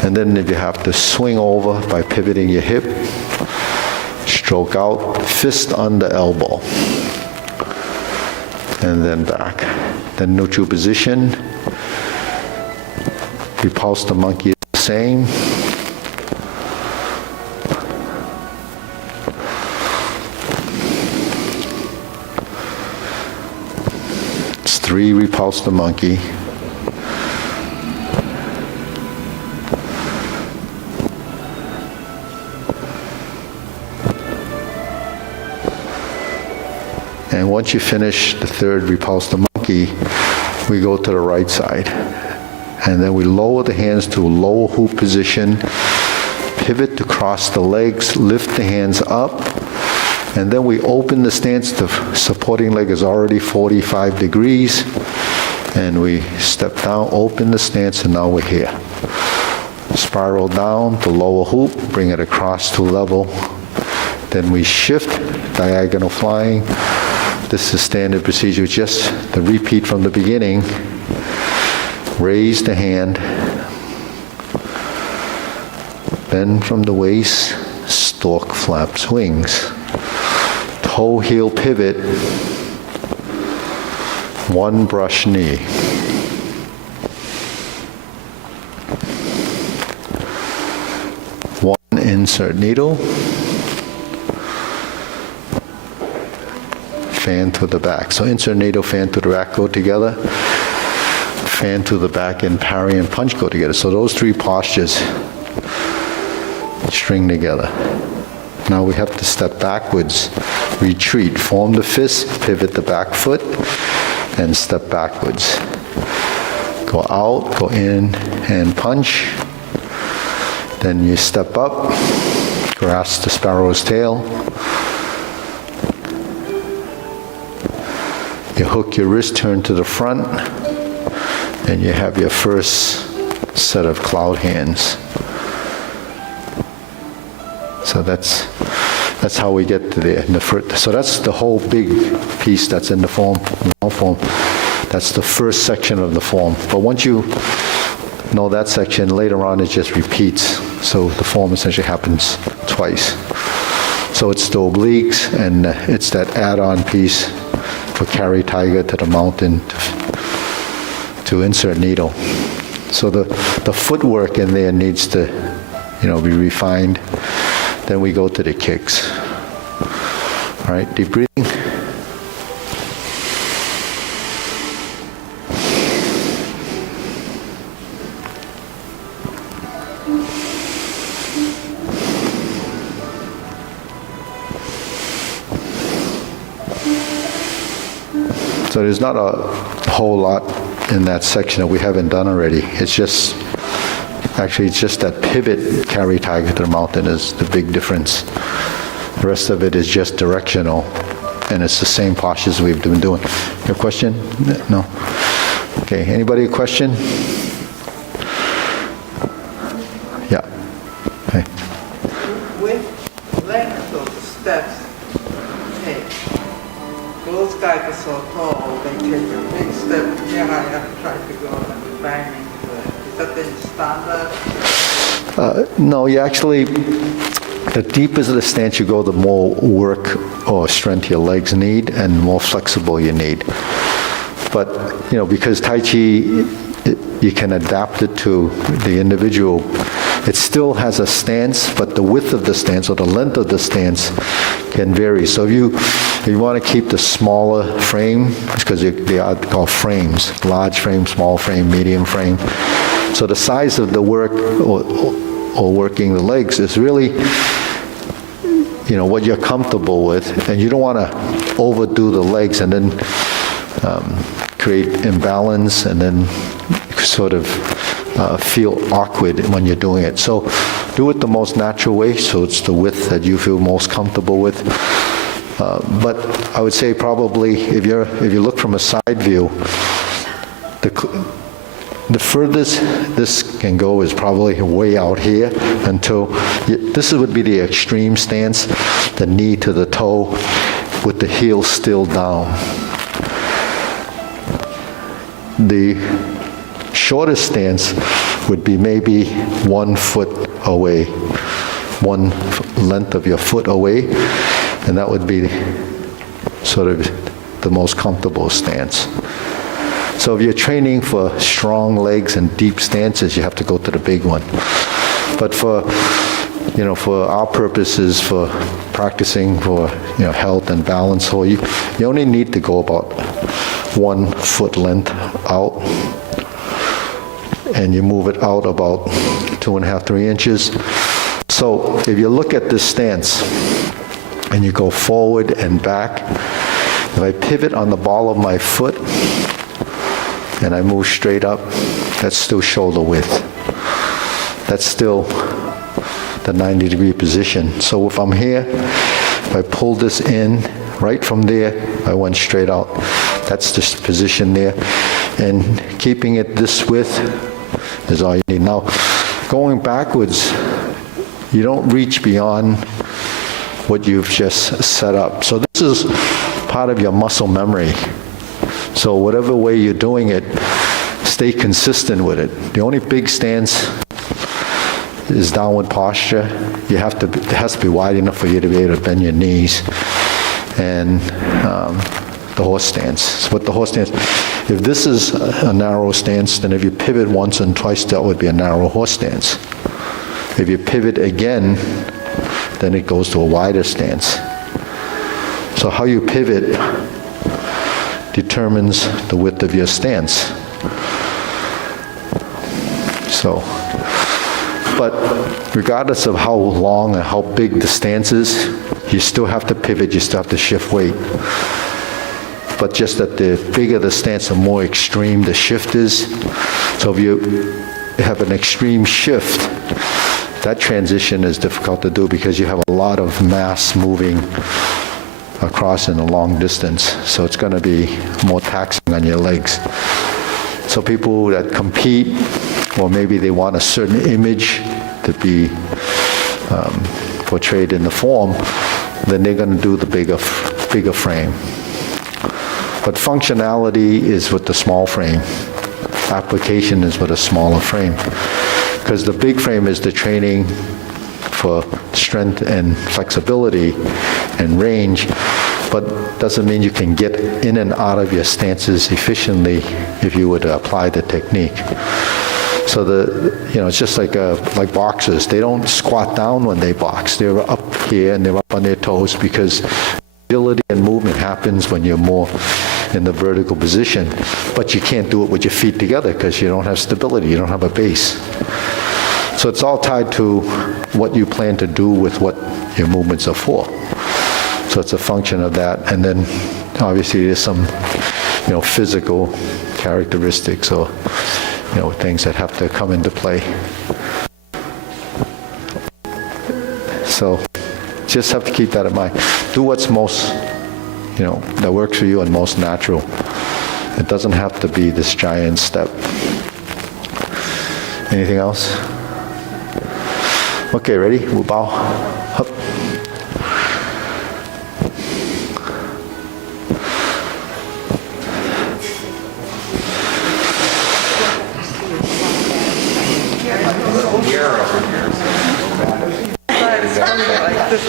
and then if you have to swing over by pivoting your hip, stroke out, fist under elbow, and then back. Then neutral position. Repulse the monkey the same. It's 3, repulse the monkey. And once you finish the 3rd, repulse the monkey, we go to the right side. And then we lower the hands to a lower hoop position, pivot to cross the legs, lift the hands up, and then we open the stance. The supporting leg is already 45 degrees, and we step down, open the stance, and now we're here. Spiral down to lower hoop, bring it across to level. Then we shift, diagonal flying. This is standard procedure, just the repeat from the beginning. Raise the hand, bend from the waist, stork flaps wings. Toe heel pivot, 1 brush knee. One insert needle. Fan to the back. So insert needle, fan to the back go together. Fan to the back and parry and punch go together. So those 3 postures string together. Now we have to step backwards, retreat, form the fist, pivot the back foot, and step backwards. Go out, go in, and punch. Then you step up, grasp the sparrow's tail. You hook your wrist, turn to the front, and you have your first set of cloud hands. So that's how we get to there. So that's the whole big piece that's in the form. That's the first section of the form. But once you know that section, later on it just repeats. So the form essentially happens twice. So it's the obliques, and it's that add-on piece for carry tiger to the mountain to insert needle. So the footwork in there needs to, be refined. Then we go to the kicks. All right, deep breathing. So there's not a whole lot in that section that we haven't done already. It's just that pivot carry tiger to the mountain is the big difference. The rest of it is just directional, and it's the same postures we've been doing. Your question? No? Okay, anybody a question? Yeah. Okay. With length of steps, okay, those guys are so tall, they take a big step. Here I have tried to go and bang into it. Is that the standard? No, you actually, the deeper the stance you go, the more work or strength your legs need and more flexible you need. But, because Tai Chi, you can adapt it to the individual. It still has a stance, but the width of the stance or the length of the stance can vary. So if you want to keep the smaller frame, because they are called frames, large frame, small frame, medium frame. So the size of the work or working the legs is really, what you're comfortable with, and you don't want to overdo the legs and then create imbalance and then sort of feel awkward when you're doing it. So do it the most natural way, so it's the width that you feel most comfortable with. But I would say probably if you look from a side view, the furthest this can go is probably way out here until this would be the extreme stance, the knee to the toe with the heel still down. The shortest stance would be maybe 1 foot away, one length of your foot away, and that would be sort of the most comfortable stance. So if you're training for strong legs and deep stances, you have to go to the big one. But for our purposes, for practicing for health and balance, so you only need to go about 1 foot length out, and you move it out about 2.5, 3 inches. So if you look at this stance and you go forward and back, if I pivot on the ball of my foot and I move straight up, that's still shoulder width. That's still the 90-degree position. So if I'm here, if I pull this in, right from there, I went straight out. That's the position there. And keeping it this width is all you need. Now, going backwards, you don't reach beyond what you've just set up. So this is part of your muscle memory. So whatever way you're doing it, stay consistent with it. The only big stance is downward posture. It has to be wide enough for you to be able to bend your knees. And the horse stance. So what the horse stance, if this is a narrow stance, then if you pivot once and twice, that would be a narrow horse stance. If you pivot again, then it goes to a wider stance. So how you pivot determines the width of your stance. So, but regardless of how long and how big the stance is, you still have to pivot, you still have to shift weight. But just that the bigger the stance, the more extreme the shift is. So if you have an extreme shift, that transition is difficult to do because you have a lot of mass moving across in a long distance. So it's going to be more taxing on your legs. So people that compete, or maybe they want a certain image to be portrayed in the form, then they're going to do the bigger frame. But functionality is with the small frame. Application is with a smaller frame. Because the big frame is the training for strength and flexibility and range, but doesn't mean you can get in and out of your stances efficiently if you were to apply the technique. So it's just like boxers. They don't squat down when they box. They're up here and they're up on their toes because agility and movement happens when you're more in the vertical position. But you can't do it with your feet together because you don't have stability. You don't have a base. So it's all tied to what you plan to do with what your movements are for. So it's a function of that. And then obviously there's some, physical characteristics or, things that have to come into play. So just have to keep that in mind. Do what's most, that works for you and most natural. It doesn't have to be this giant step. Anything else? Okay, ready? Wu Bao. Hup.